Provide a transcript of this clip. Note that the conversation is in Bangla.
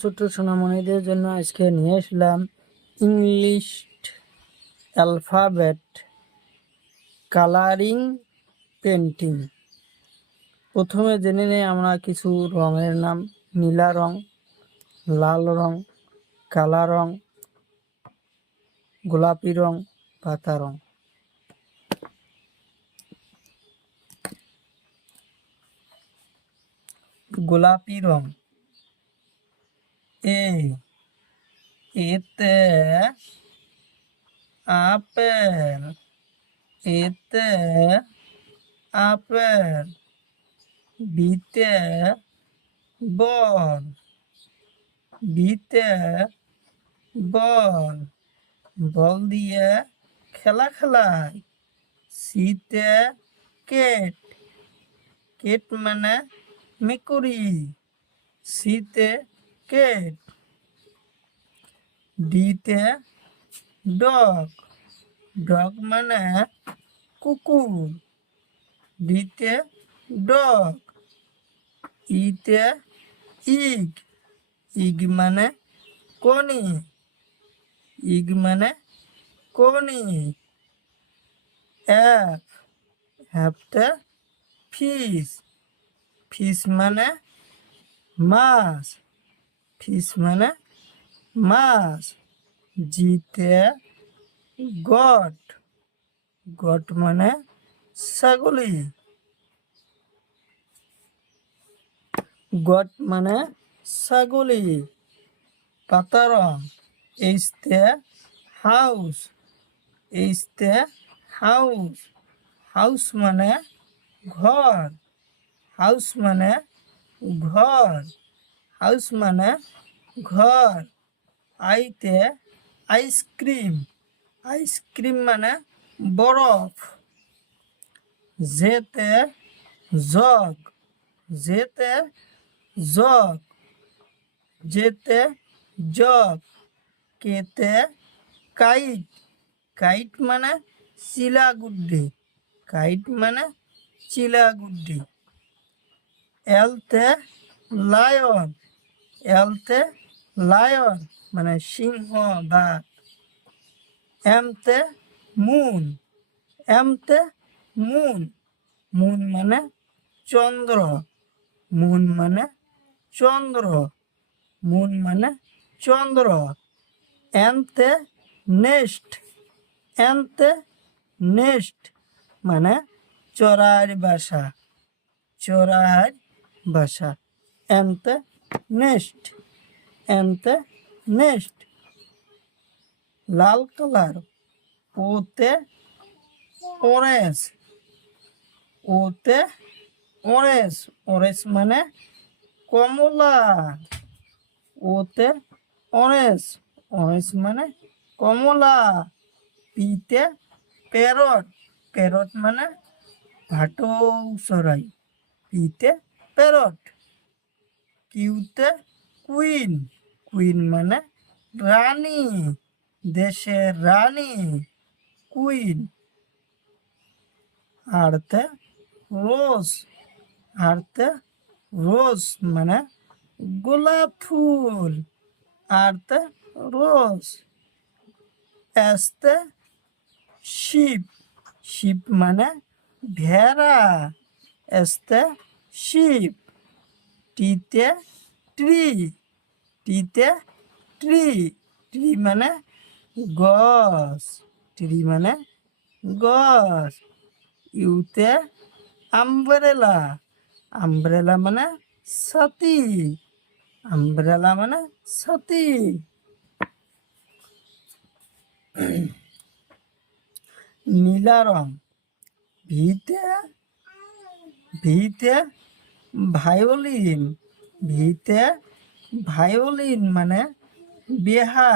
ছোট্ট সোনামণিদের জন্য আজকে নিয়ে আসলাম ইংলিশ অ্যালফাবেট কালারিং পেন্টিং। প্রথমে জেনে নেই আমরা কিছু রঙের নাম। নীলা রং, লাল রং, কালা রং, গোলাপি রং, পাতা রং। গোলাপি রং, এতে আপেল, এতে আপেল। বিতে বল, বিতে বল, বল দিয়ে খেলা খেলায়। সিতে কেট, কেট মানে মেকুরি, সিতে কেট। ডিতে ডগ, ডগ মানে কুকুর, ডিতে ডগ। ইতে ইগ, ইগ মানে কোনি, ইগ মানে কোনি। এফ, হ্যাপতে ফিশ, ফিশ মানে মাছ, ফিশ মানে মাছ। জিতে গট, গট মানে ছাগলি, গট মানে ছাগলি। পাতা রং, এইচতে হাউস, এইচতে হাউস, হাউস মানে ঘর, হাউস মানে ঘর, হাউস মানে ঘর। আইতে আইসক্রিম, আইসক্রিম মানে বরফ। জেতে জগ, জেতে জগ, যেতে জগ। কেতে কাইট, কাইট মানে চিলাগুড্ডি, কাইট মানে চিলাগুড্ডি। এলতে লায়ন, এলতে লায়ন মানে সিংহ বাঘ। এমতে মুন, এমতে মুন, মুন মানে চন্দ্র, মুন মানে চন্দ্র, মুন মানে চন্দ্র। এনতে নেস্ট, এনতে নেস্ট মানে চড়ার বাসা, চড়ার বাসা। এনতে নেস্ট, এনতে নেস্ট। লাল কালার, ওতে অরেঞ্জ, ওতে অরেঞ্জ, অরেঞ্জ মানে কমলা, ওতে অরেঞ্জ, অরেঞ্জ মানে কমলা। পিতে প্যারট, প্যারট মানে ভাটৌ চড়াই, পিতে প্যারট। কিউতে কুইন, কুইন মানে রানী, দেশের রানী, কুইন। আরতে রোজ, আরতে রোজ মানে গোলাপ ফুল, আরতে রোজ। এসতে শিপ, শিপ মানে ভেড়া, এসতে শিপ। টিতে ট্রি, টিতে ট্রি, ট্রি মানে গছ, ট্রি মানে গছ। ইউতে আমব্রেলা, আমব্রেলা মানে ছাতি, আমব্রেলা মানে ছাতি। নীলা রং, ভিতে ভিতে ভায়োলিন, ভিতে ভায়োলিন মানে বেহা,